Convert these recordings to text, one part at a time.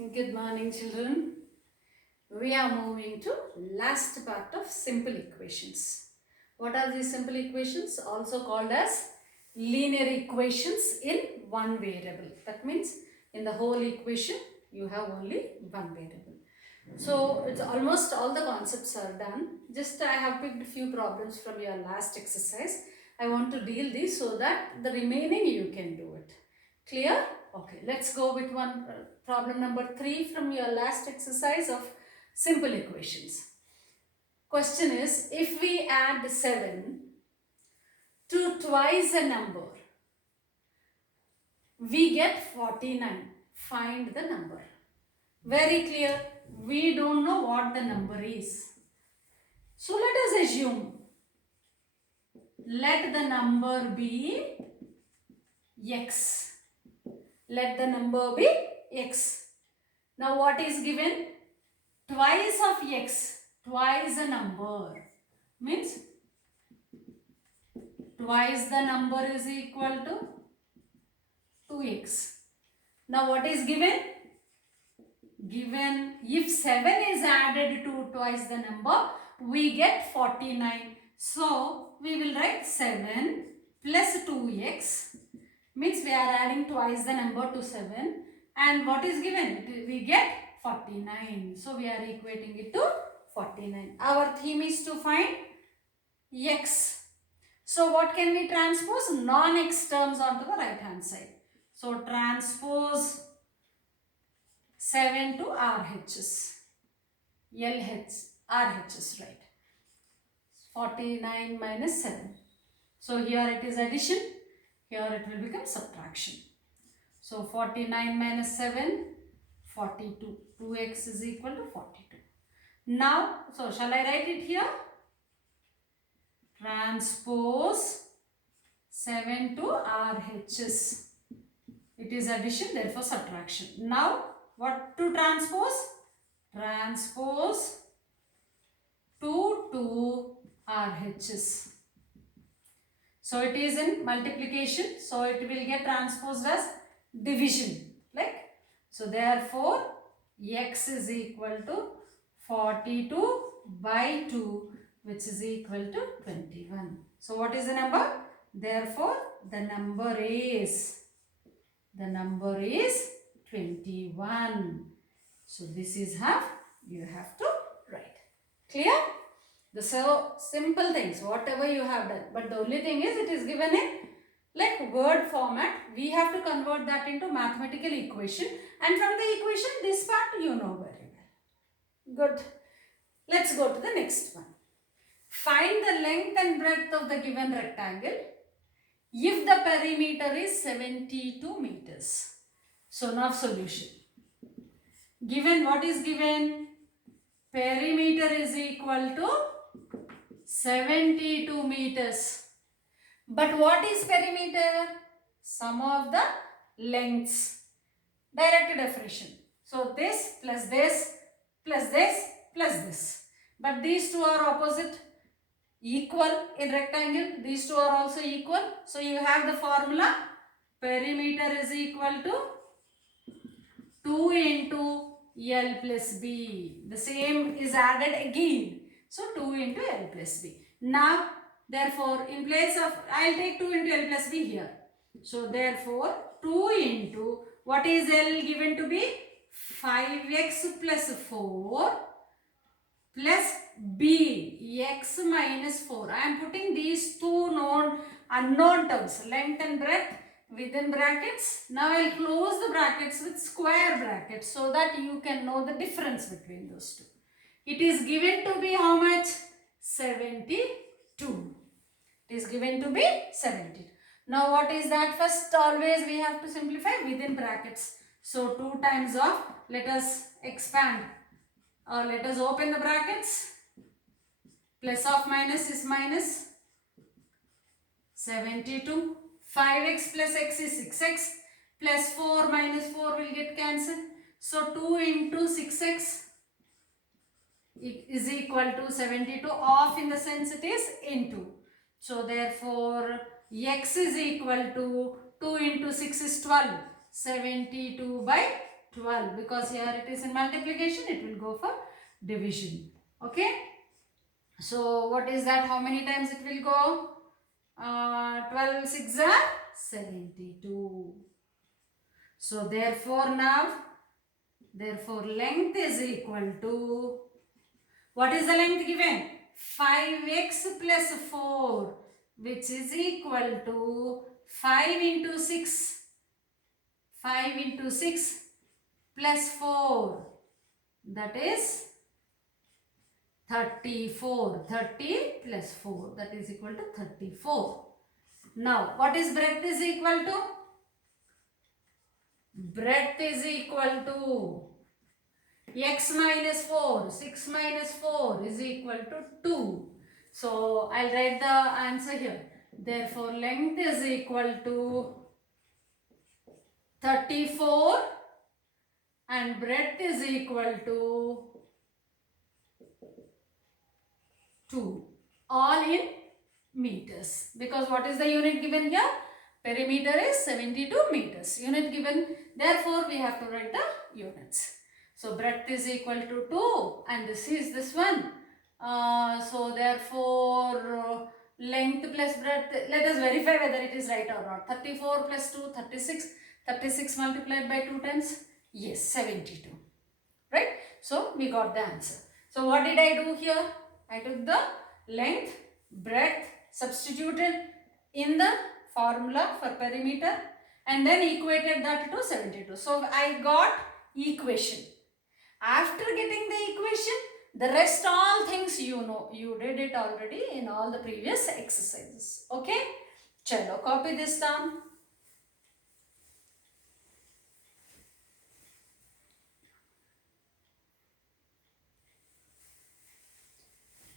Good morning, children. We are moving to last part of simple equations. What are these simple equations? Also called as linear equations in one variable. That means in the whole equation you have only one variable. So it's almost all the concepts are done. Just I have picked a few problems from your last exercise. I want to deal these so that the remaining you can do it. Clear? Okay, let's go with one problem number 3 from your last exercise of simple equations. Question is, if we add 7 to twice a number, we get 49. Find the number. Very clear. We don't know what the number is. So let us assume, let the number be x. Let the number be x. Now what is given? Twice of x, twice a number, means twice the number is equal to 2x. Now what is given? Given if 7 is added to twice the number, we get 49. So we will write 7 plus 2x, means we are adding twice the number to 7, and what is given? We get 49. So we are equating it to 49. Our theme is to find x. So what can we transpose? Non-x terms onto the right hand side. So transpose 7 to RHS. RHS, right. 49 minus 7. So here it is addition. Here it will become subtraction. So 49 minus 7, 42. 2x is equal to 42. Now, so shall I write it here? Transpose 7 to RHS. It is addition, therefore subtraction. Now, what to transpose? Transpose 2 to RHS. So it is in multiplication, so it will get transposed as division. Like, so therefore, x is equal to 42 by 2, which is equal to 21. So what is the number? Therefore, the number is 21. So this is how you have to write. Clear? The so simple things, whatever you have done. But the only thing is, it is given in like word format. We have to convert that into mathematical equation. And from the equation, this part you know very well. Good. Let's go to the next one. Find the length and breadth of the given rectangle if the perimeter is 72 meters. So now solution. Given, what is given? Perimeter is equal to 72 meters. But what is perimeter? Sum of the lengths. Direct definition. So this plus this plus this plus this. But these two are opposite. Equal in rectangle. These two are also equal. So you have the formula. Perimeter is equal to 2 into L plus B. The same is added again. So 2 into L plus B. Now, therefore, in place of, I will take 2 into L plus B here. So therefore, 2 into, what is L given to be? 5x plus 4 plus B, x minus 4. I am putting these two unknown terms, length and breadth, within brackets. Now I will close the brackets with square brackets so that you can know the difference between those two. It is given to be how much? 72. It is given to be 72. Now what is that? First, always we have to simplify within brackets. So 2 times of, let us expand or let us open the brackets. Plus of minus is minus 72. 5x plus x is 6x, plus 4 minus 4 will get cancelled. So 2 into 6x is equal to 72. Off in the sense it is into. So therefore x is equal to 2 into 6 is 12. 72 by 12, because here it is in multiplication, it will go for division. Okay. So what is that? How many times it will go? 12 6 are 72. So therefore length is equal to, what is the length given? 5x plus 4, which is equal to 5 into 6. 5 into 6 plus 4, that is 34. 30 plus 4, that is equal to 34. Now, what is breadth is equal to? Breadth is equal to x minus 4. 6 minus 4 is equal to 2. So, I'll write the answer here. Therefore, length is equal to 34 and breadth is equal to 2. All in meters. Because what is the unit given here? Perimeter is 72 meters. Unit given. Therefore, we have to write the units. So, breadth is equal to 2 and this is this one. So, therefore, length plus breadth. Let us verify whether it is right or not. 34 plus 2, 36. 36 multiplied by 2 times. Yes, 72. Right? So, we got the answer. So, what did I do here? I took the length, breadth, substituted in the formula for perimeter and then equated that to 72. So, I got equation. After getting the equation, the rest all things you know. You did it already in all the previous exercises. Okay? Chalo, copy this down.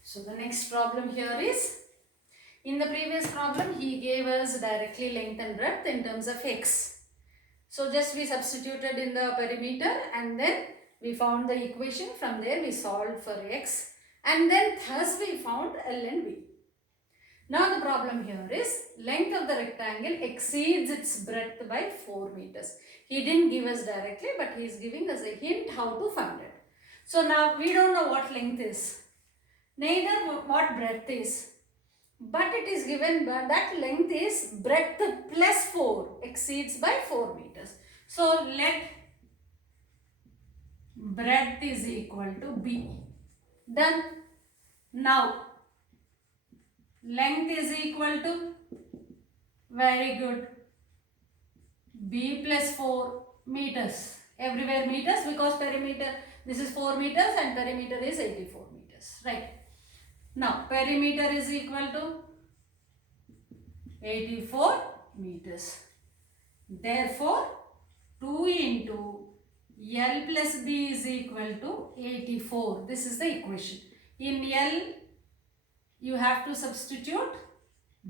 So, the next problem here is, in the previous problem, he gave us directly length and breadth in terms of x. So, just we substituted in the perimeter and then we found the equation. From there, we solved for x and then thus we found L and V. Now, the problem here is length of the rectangle exceeds its breadth by 4 meters. He didn't give us directly, but he is giving us a hint how to find it. So, now we don't know what length is, neither what breadth is. But it is given that length is breadth plus 4 exceeds by 4 meters. So, let breadth is equal to B. Done. Now, length is equal to, very good, B plus 4 meters. Everywhere meters because perimeter, this is 4 meters and perimeter is 84 meters. Right. Now, perimeter is equal to 84 meters. Therefore, 2 into L plus B is equal to 84. This is the equation. In L, you have to substitute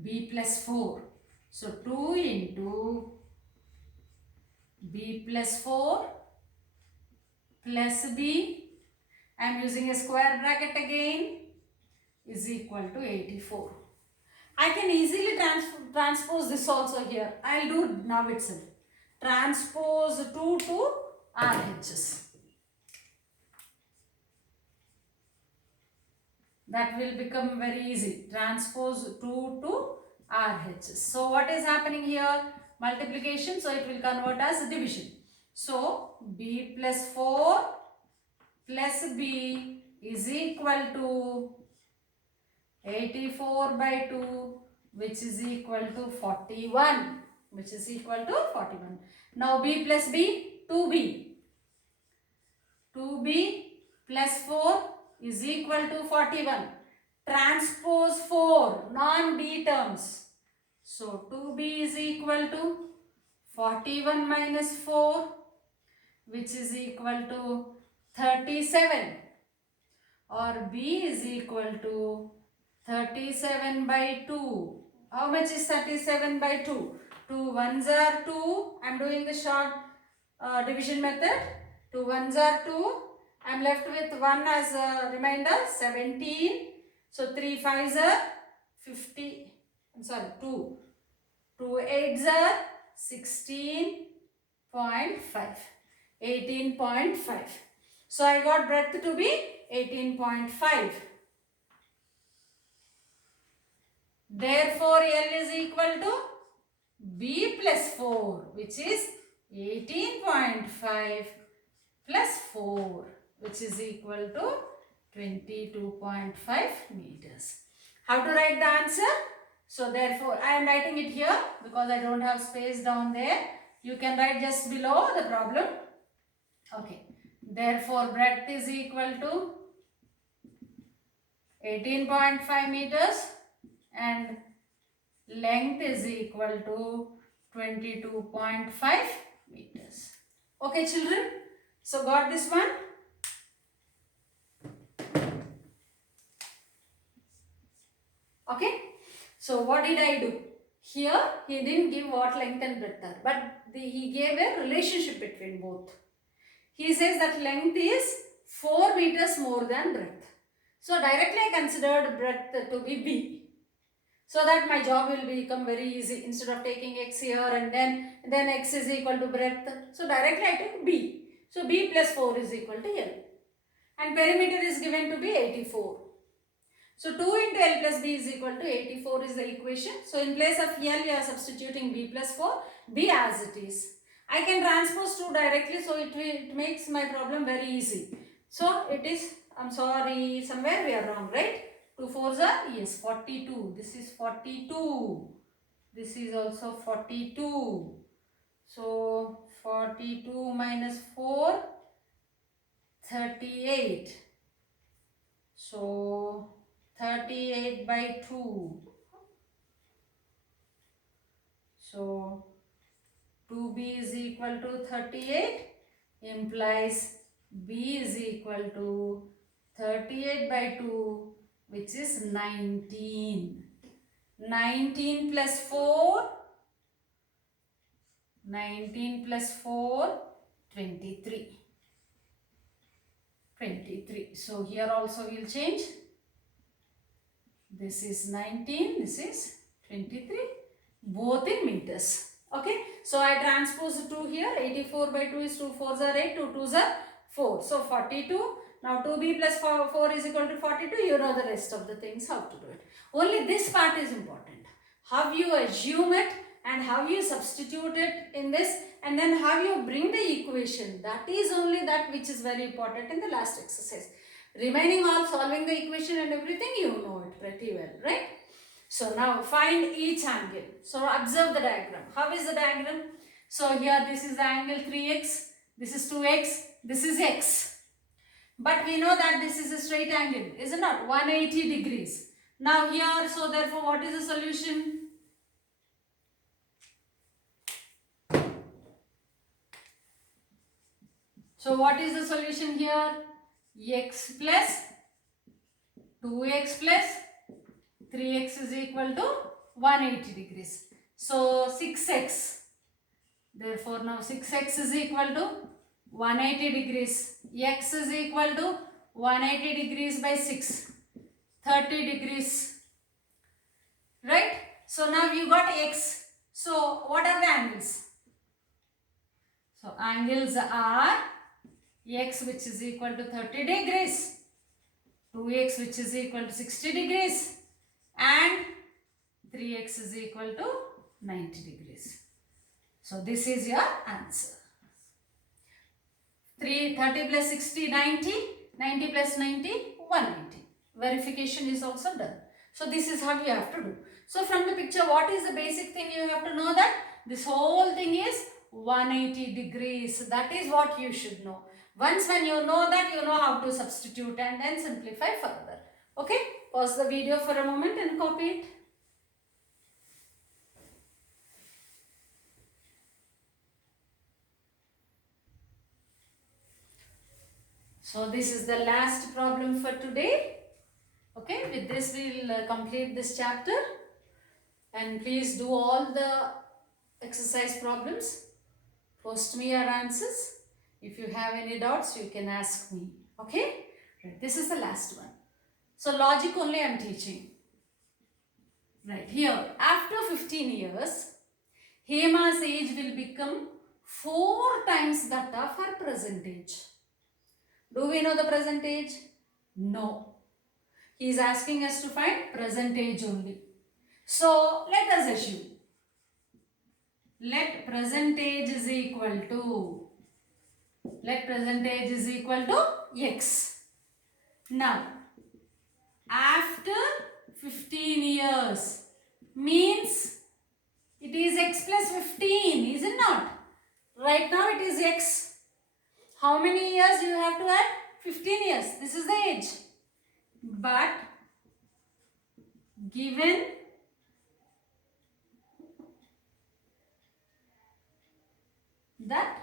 B plus 4. So, 2 into B plus 4 plus B, I am using a square bracket again, is equal to 84. I can easily transpose this also here. I will do now itself. Transpose 2 to RHS. That will become very easy. Transpose 2 to RHS. So, what is happening here? Multiplication. So, it will convert as division. So, B plus 4 plus B is equal to 84 by 2, which is equal to 41, which is equal to 41. Now, B plus B, 2B. 2B plus 4 is equal to 41. Transpose 4, non-B terms. So, 2B is equal to 41 minus 4, which is equal to 37. Or B is equal to 37 by 2. How much is 37 by 2? 2 ones are 2. I am doing the short division method. 2 ones are 2. I am left with 1 as a remainder, 17. So, 3 5s are 50. I am sorry, 2. 2 8s are 16.5. 18.5. So I got breadth to be 18.5. Therefore, L is equal to B plus 4, which is 18.5 plus 4, which is equal to 22.5 meters. How to write the answer? So therefore, I am writing it here because I don't have space down there. You can write just below the problem. Okay. Therefore, breadth is equal to 18.5 meters and length is equal to 22.5 meters. Okay, children. So got this one? Okay. So what did I do? Here he didn't give what length and breadth are, but he gave a relationship between both. He says that length is 4 meters more than breadth. So directly I considered breadth to be B. So that my job will become very easy. Instead of taking x here and then x is equal to breadth. So directly I took B. So B plus 4 is equal to L. And perimeter is given to be 84. So 2 into L plus B is equal to 84 is the equation. So in place of L, you are substituting B plus 4, B as it is. I can transpose 2 directly, so it makes my problem very easy. So it is, I'm sorry, somewhere we are wrong, right? 2 4s are, yes, 42. This is 42. This is also 42. So 42 minus 4, 38. So 38 by 2. So 2b is equal to 38 implies b is equal to 38 by 2, which is 19. 19 plus 4, 19 plus 4, 23. 23. So here also we'll change. This is 19, this is 23, both in meters. Okay, so I transpose 2 here. 84 by 2 is 2 4s are 8, 2 2s are 4. So 42. Now 2b plus 4 is equal to 42. You know the rest of the things, how to do it. Only this part is important. How you assume it and how you substitute it in this, and then how you bring the equation. That is only that which is very important in the last exercise. Remaining all solving the equation and everything, you know it pretty well, right? So now find each angle. So observe the diagram. How is the diagram? So here this is the angle 3x, this is 2x, this is x. But we know that this is a straight angle, is it not? 180 degrees. Now here, so therefore what is the solution? So what is the solution here? X plus 2x plus 3x is equal to 180 degrees. So 6x. Therefore now 6x is equal to 180 degrees. X is equal to 180 degrees by 6. 30 degrees. Right? So now you got x. So what are the angles? So angles are x, which is equal to 30 degrees, 2x, which is equal to 60 degrees, and 3x is equal to 90 degrees. So this is your answer. 30 plus 60, 90, 90 plus 90, 180. Verification is also done. So this is how you have to do. So from the picture, what is the basic thing you have to know? That this whole thing is 180 degrees. That is what you should know. Once when you know that, you know how to substitute and then simplify further. Okay, pause the video for a moment and copy it. So this is the last problem for today. Okay, with this we will complete this chapter. And please do all the exercise problems. Post me your answers. If you have any doubts, you can ask me. Okay? Right. This is the last one. So logic only I am teaching. Right here, after 15 years, Hema's age will become 4 times that of our percentage. Do we know the percentage? No. He is asking us to find percentage only. So let us assume. Let percentage is equal to x. Now, after 15 years means it is x plus 15, is it not? Right now it is x. How many years you have to add? 15 years. This is the age. But given that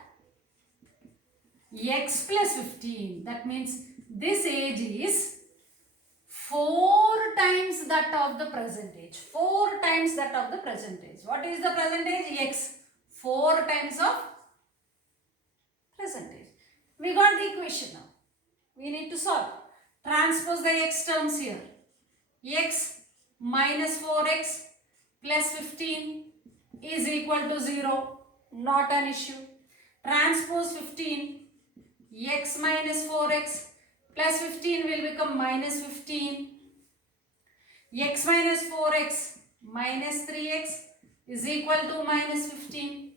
x plus 15, that means this age is 4 times that of the present age. 4 times that of the present age. What is the present age? X. 4 times of present age. We got the equation now. We need to solve. Transpose the x terms here. X minus 4x plus 15 is equal to 0. Not an issue. Transpose 15. X minus 4x plus 15 will become minus 15. X minus 4x minus 3x is equal to minus 15.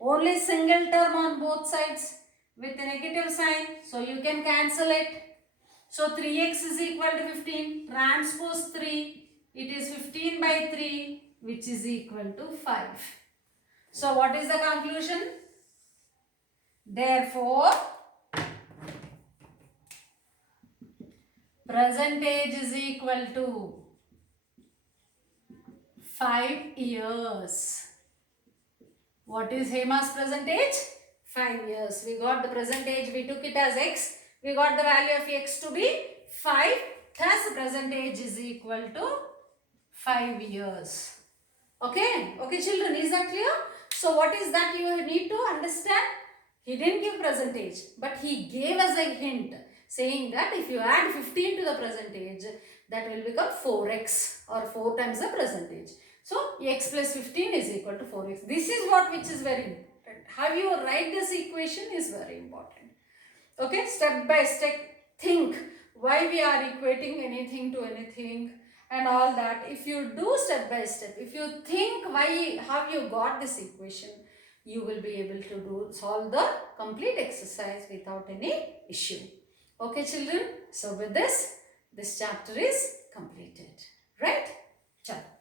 Only single term on both sides with a negative sign. So you can cancel it. So 3x is equal to 15. Transpose 3. It is 15 by 3, which is equal to 5. So what is the conclusion? Therefore, percentage is equal to 5 years. What is Hema's percentage? 5 years. We got the percentage, we took it as x. We got the value of x to be 5. Thus, percentage is equal to 5 years. Okay? Okay, children, is that clear? So, what is that you need to understand? He didn't give percentage, but he gave us a hint saying that if you add 15 to the percentage, that will become 4x or 4 times the percentage. So, x plus 15 is equal to 4x. This is what which is very important. How you write this equation is very important. Okay, step by step think why we are equating anything to anything and all that. If you do step by step, if you think how you got this equation, you will be able to solve the complete exercise without any issue. Okay, children. So with this chapter is completed. Right? Chalo.